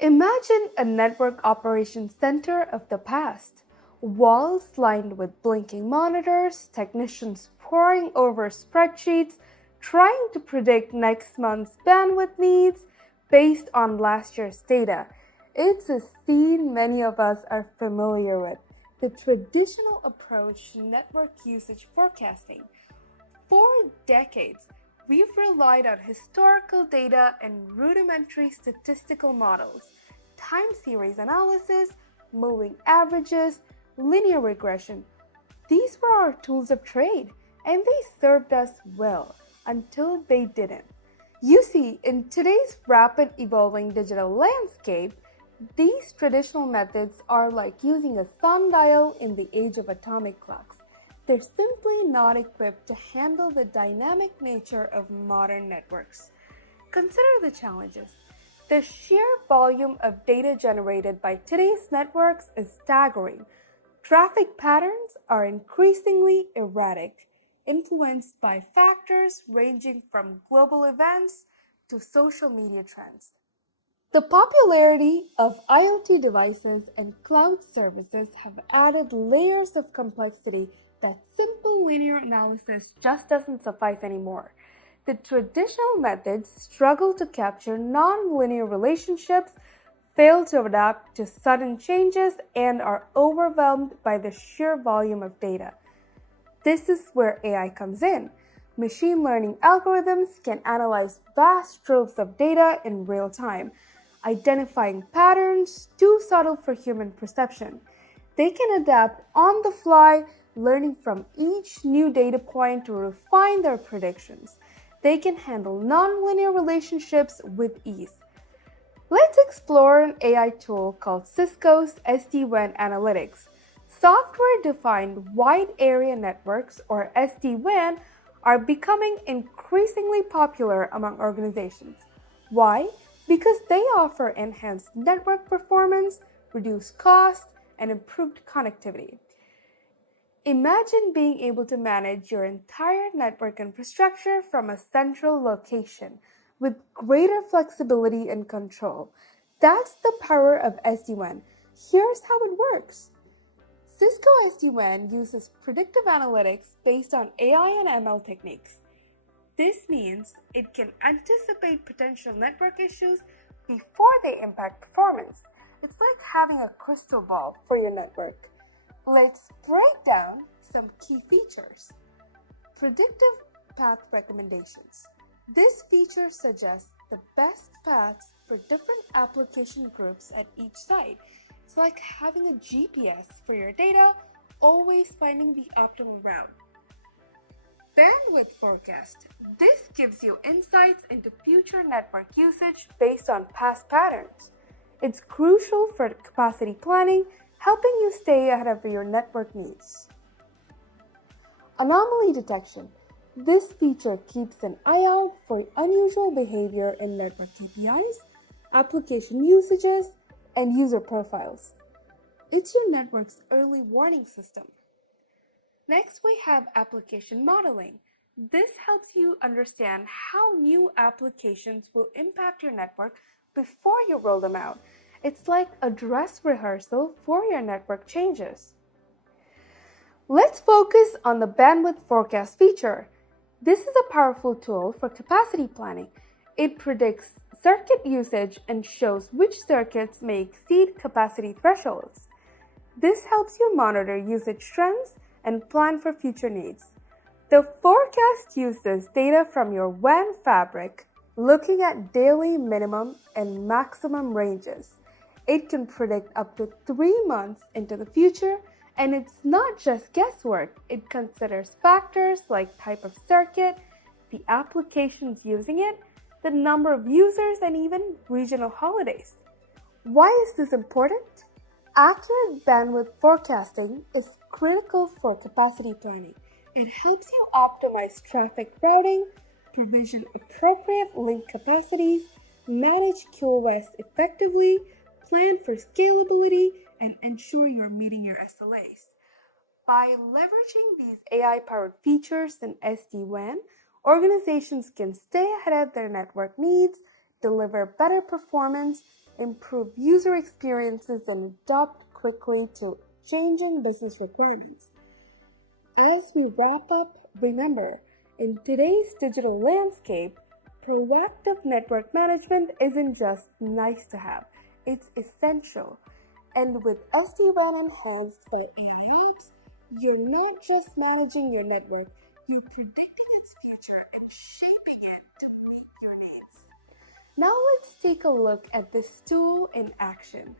Imagine a network operations center of the past. Walls lined with blinking monitors, technicians poring over spreadsheets, trying to predict next month's bandwidth needs based on last year's data. It's a scene many of us are familiar with. The traditional approach to network usage forecasting. For decades, we've relied on historical data and rudimentary statistical models, time series analysis, moving averages, linear regression. These were our tools of trade, and they served us well until they didn't. You see, in today's rapid evolving digital landscape, these traditional methods are like using a sundial in the age of atomic clocks. They're simply not equipped to handle the dynamic nature of modern networks. Consider the challenges. The sheer volume of data generated by today's networks is staggering. Traffic patterns are increasingly erratic, influenced by factors ranging from global events to social media trends. The popularity of IoT devices and cloud services have added layers of complexity that simple linear analysis just doesn't suffice anymore. The traditional methods struggle to capture non-linear relationships, fail to adapt to sudden changes, and are overwhelmed by the sheer volume of data. This is where AI comes in. Machine learning algorithms can analyze vast troves of data in real time, identifying patterns too subtle for human perception. They can adapt on the fly, learning from each new data point to refine their predictions. They can handle nonlinear relationships with ease. Let's explore an AI tool called Cisco's SD-WAN Analytics. Software-defined wide area networks, or SD-WAN, are becoming increasingly popular among organizations. Why? Because they offer enhanced network performance, reduced cost, and improved connectivity. Imagine being able to manage your entire network infrastructure from a central location with greater flexibility and control. That's the power of SD-WAN. Here's how it works. Cisco SD-WAN uses predictive analytics based on AI and ML techniques. This means it can anticipate potential network issues before they impact performance. It's like having a crystal ball for your network. Let's break down some key features. Predictive path recommendations. This feature suggests the best paths for different application groups at each site. It's like having a GPS for your data, always finding the optimal route. Bandwidth forecast. This gives you insights into future network usage based on past patterns. It's crucial for capacity planning, helping you stay ahead of your network needs. Anomaly detection. This feature keeps an eye out for unusual behavior in network KPIs, application usages, and user profiles. It's your network's early warning system. Next, we have application modeling. This helps you understand how new applications will impact your network before you roll them out. It's like a dress rehearsal for your network changes. Let's focus on the bandwidth forecast feature. This is a powerful tool for capacity planning. It predicts circuit usage and shows which circuits may exceed capacity thresholds. This helps you monitor usage trends and plan for future needs. The forecast uses data from your WAN fabric, looking at daily minimum and maximum ranges. It can predict up to 3 months into the future, and it's not just guesswork. It considers factors like type of circuit, the applications using it, the number of users, and even regional holidays. Why is this important? Accurate bandwidth forecasting is critical for capacity planning. It helps you optimize traffic routing, provision appropriate link capacities, manage QoS effectively, plan for scalability, and ensure you're meeting your SLAs. By leveraging these AI-powered features in SD-WAN, organizations can stay ahead of their network needs, deliver better performance, improve user experiences, and adapt quickly to changing business requirements. As we wrap up, remember, in today's digital landscape, proactive network management isn't just nice to have, it's essential. And with SD-WAN enhanced by AIOps, you're not just managing your network, you're predicting its future and shaping it to meet your needs. Now let's take a look at this tool in action.